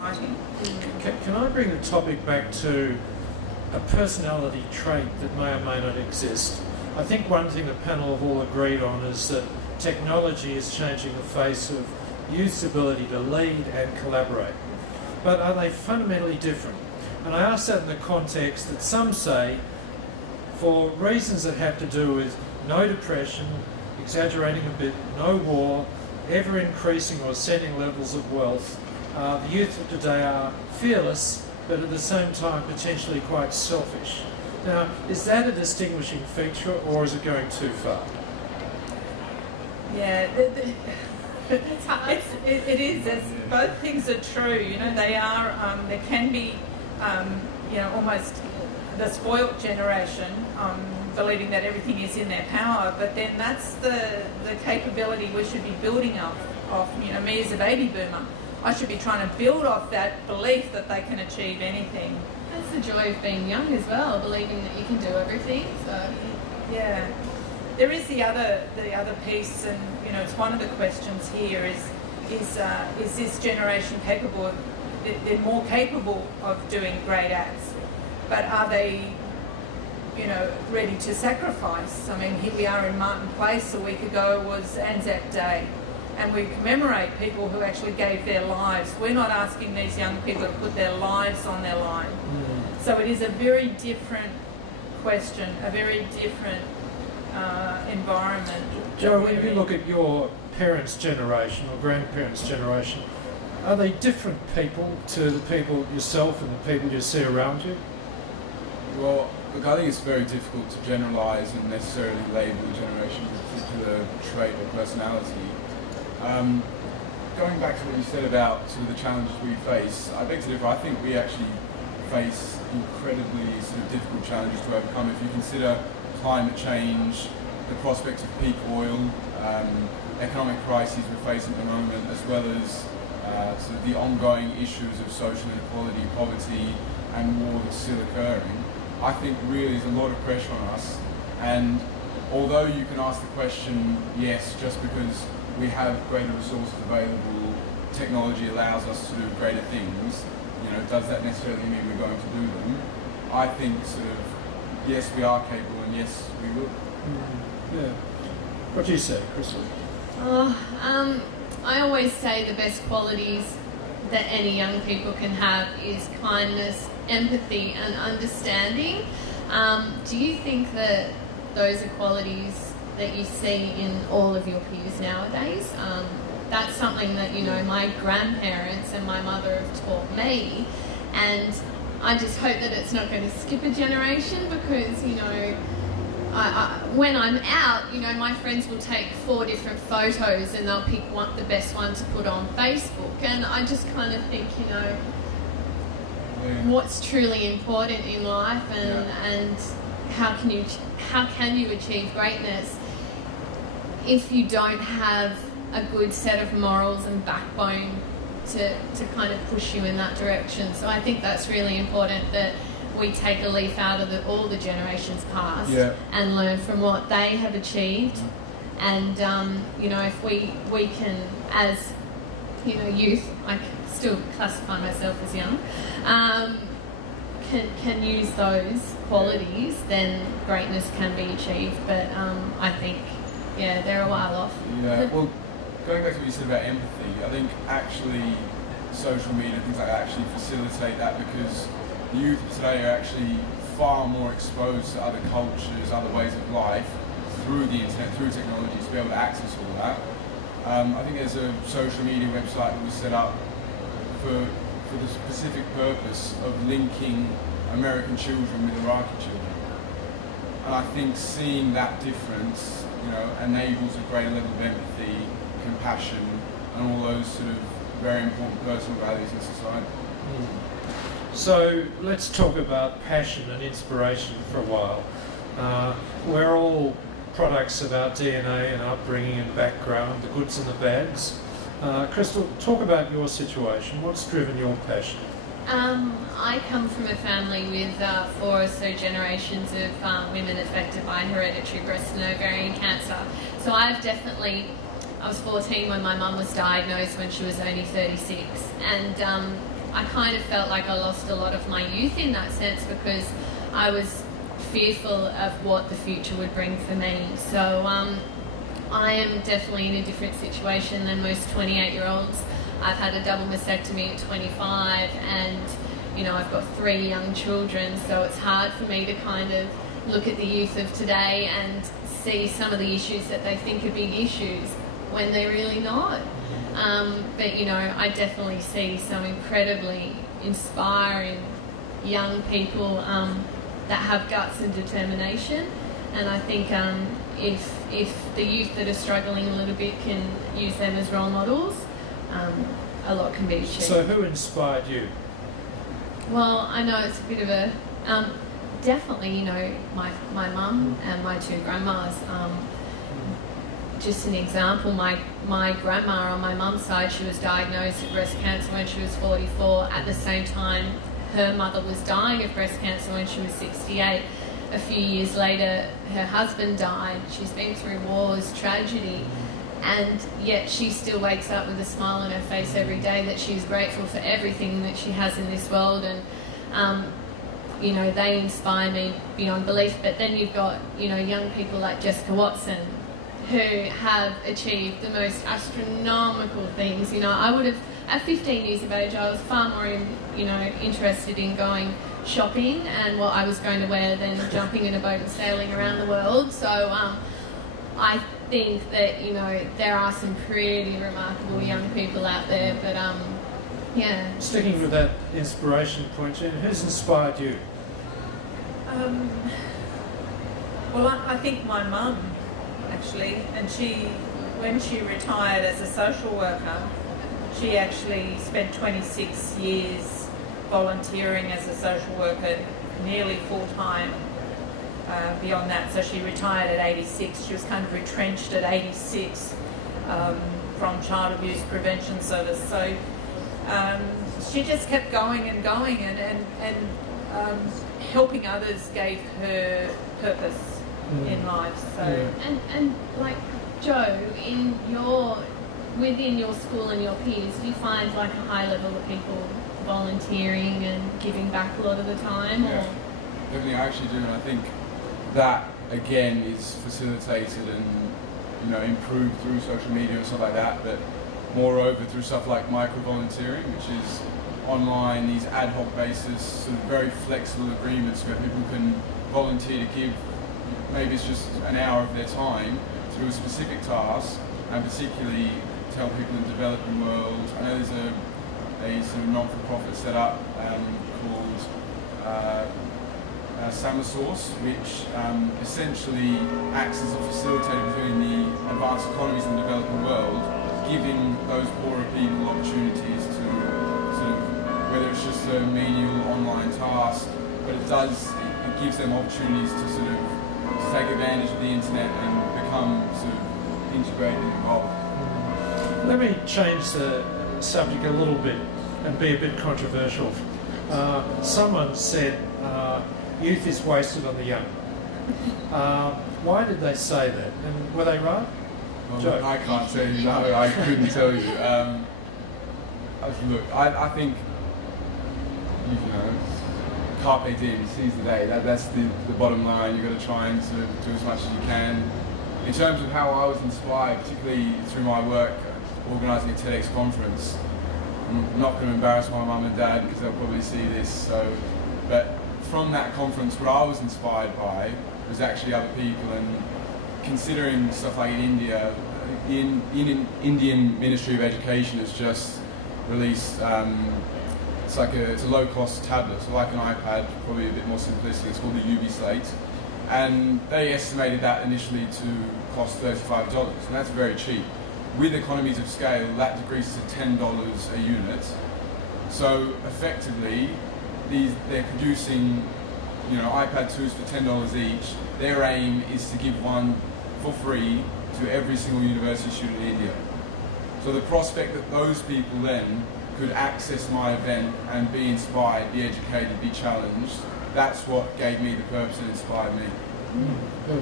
Can I bring the topic back to a personality trait that may or may not exist? I think one thing the panel have all agreed on is that technology is changing the face of youth's ability to lead and collaborate. But are they fundamentally different? And I ask that in the context that some say, for reasons that have to do with no depression, exaggerating a bit, no war, ever-increasing or ascending levels of wealth, the youth of today are fearless, but at the same time potentially quite selfish. Now, is that a distinguishing feature, or is it going too far? Yeah, it is. Both things are true. You know, they are. There can be, almost the spoilt generation believing that everything is in their power. But then that's the capability we should be building up of. You know, me as a baby boomer, I should be trying to build off that belief that they can achieve anything. That's the joy of being young as well, believing that you can do everything. So yeah, there is the other piece, and you know, it's one of the questions here is this generation capable? They're more capable of doing great acts, but are they, ready to sacrifice? I mean, here we are in Martin Place. A week ago was Anzac Day, and we commemorate people who actually gave their lives. We're not asking these young people to put their lives on their line. So it is a very different question, a very different environment. Joe, when you look at your parents' generation or grandparents' generation, are they different people to the people yourself and the people you see around you? Well, look, I think it's very difficult to generalise and necessarily label a generation with a particular trait or personality. Going back to what you said about sort of the challenges we face, I beg to differ. I think we actually face incredibly sort of difficult challenges to overcome. If you consider climate change, the prospects of peak oil, economic crises we're facing at the moment, as well as sort of the ongoing issues of social inequality, poverty, and war that's still occurring, I think really there's a lot of pressure on us. And although you can ask the question, yes, just because we have greater resources available, technology allows us to do greater things, does that necessarily mean we're going to do them? I think sort of, yes, we are capable, and yes, we will. Yeah. What do you say, Krystal? I always say the best qualities that any young people can have is kindness, empathy, and understanding. Do you think that those are qualities that you see in all of your peers nowadays? That's something that, my grandparents and my mother have taught me, and I just hope that it's not going to skip a generation, because, when I'm out, my friends will take 4 different photos and they'll pick the best one to put on Facebook, and I just kind of think, what's truly important in life, and how can you achieve greatness if you don't have a good set of morals and backbone to kind of push you in that direction. So I think that's really important, that we take a leaf out of all the generations past and learn from what they have achieved. And if we can, as youth, I still classify myself as young, can use those qualities, then greatness can be achieved. But I think they're a while off. Well, going back to what you said about empathy, I think actually social media and things like that actually facilitate that, because the youth today are actually far more exposed to other cultures, other ways of life through the internet, through technology, to be able to access all that. I think there's a social media website that was set up for the specific purpose of linking American children with Iraqi children. And I think seeing that difference, enables a greater level of empathy, compassion, and all those sort of very important personal values in society. So let's talk about passion and inspiration for a while. We're all products of our DNA and upbringing and background, the goods and the bads. Krystal, talk about your situation. What's driven your passion? I come from a family with 4 or so generations of women affected by hereditary breast and ovarian cancer. So I was 14 when my mum was diagnosed, when she was only 36. And I kind of felt like I lost a lot of my youth in that sense, because I was fearful of what the future would bring for me. So I am definitely in a different situation than most 28-year-olds. I've had a double mastectomy at 25, and I've got 3 young children, so it's hard for me to kind of look at the youth of today and see some of the issues that they think are big issues when they're really not. But I definitely see some incredibly inspiring young people that have guts and determination, and I think if the youth that are struggling a little bit can use them as role models, a lot can be achieved. So who inspired you? Well, I know it's a bit of a definitely my mum and my 2 grandmas. Just an example, my grandma on my mum's side, she was diagnosed with breast cancer when she was 44. At the same time, her mother was dying of breast cancer when she was 68. A few years later, her husband died. She's been through wars, tragedy, and yet she still wakes up with a smile on her face every day that she's grateful for everything that she has in this world. And they inspire me beyond belief. But then you've got young people like Jessica Watson, who have achieved the most astronomical things. I would have, at 15 years of age, I was far more interested in going shopping and what I was going to wear than jumping in a boat and sailing around the world. So I think that there are some pretty remarkable young people out there. But yeah. Sticking with that inspiration point, Jen, who's inspired you? Well, I think my mum, actually, and when she retired as a social worker, she actually spent 26 years volunteering as a social worker, nearly full-time beyond that. So she retired at 86. She was kind of retrenched at 86 from child abuse prevention service. So she just kept going and going, and helping others gave her purpose in life. So and like Joe, within your school and your peers, do you find like a high level of people volunteering and giving back a lot of the time? Yeah, definitely, I actually do, and I think that again is facilitated and improved through social media and stuff like that. But moreover, through stuff like micro volunteering, which is online, these ad hoc basis, sort of very flexible agreements where people can volunteer to give, maybe it's just an hour of their time to do a specific task, and particularly to help people in the developing world. I know there's a sort of non-for-profit set up called Summer Source, which essentially acts as a facilitator between the advanced economies and the developing world, giving those poorer people opportunities to sort of, whether it's just a menial online task, but it gives them opportunities to sort of take advantage of the internet and become sort of integrated and involved. Let me change the subject a little bit and be a bit controversial. Someone said youth is wasted on the young. Why did they say that? And were they right? Well, Joe? I can't tell you. No, I couldn't tell you. Look, I think carpe diem, seize the day. That's the bottom line. You've got to try and sort of do as much as you can. In terms of how I was inspired, particularly through my work organising a TEDx conference, I'm not going to embarrass my mum and dad because they'll probably see this. But from that conference, what I was inspired by was actually other people, and considering stuff like in India, the Indian Ministry of Education has just released. It's a low-cost tablet, so like an iPad, probably a bit more simplistic. It's called the UB Slate, and they estimated that initially to cost $35, and that's very cheap. With economies of scale, that decreases to $10 a unit. So effectively, they're producing, iPad 2s for $10 each. Their aim is to give one for free to every single university student in India. So the prospect that those people then could access my event and be inspired, be educated, be challenged, that's what gave me the purpose and inspired me. Good.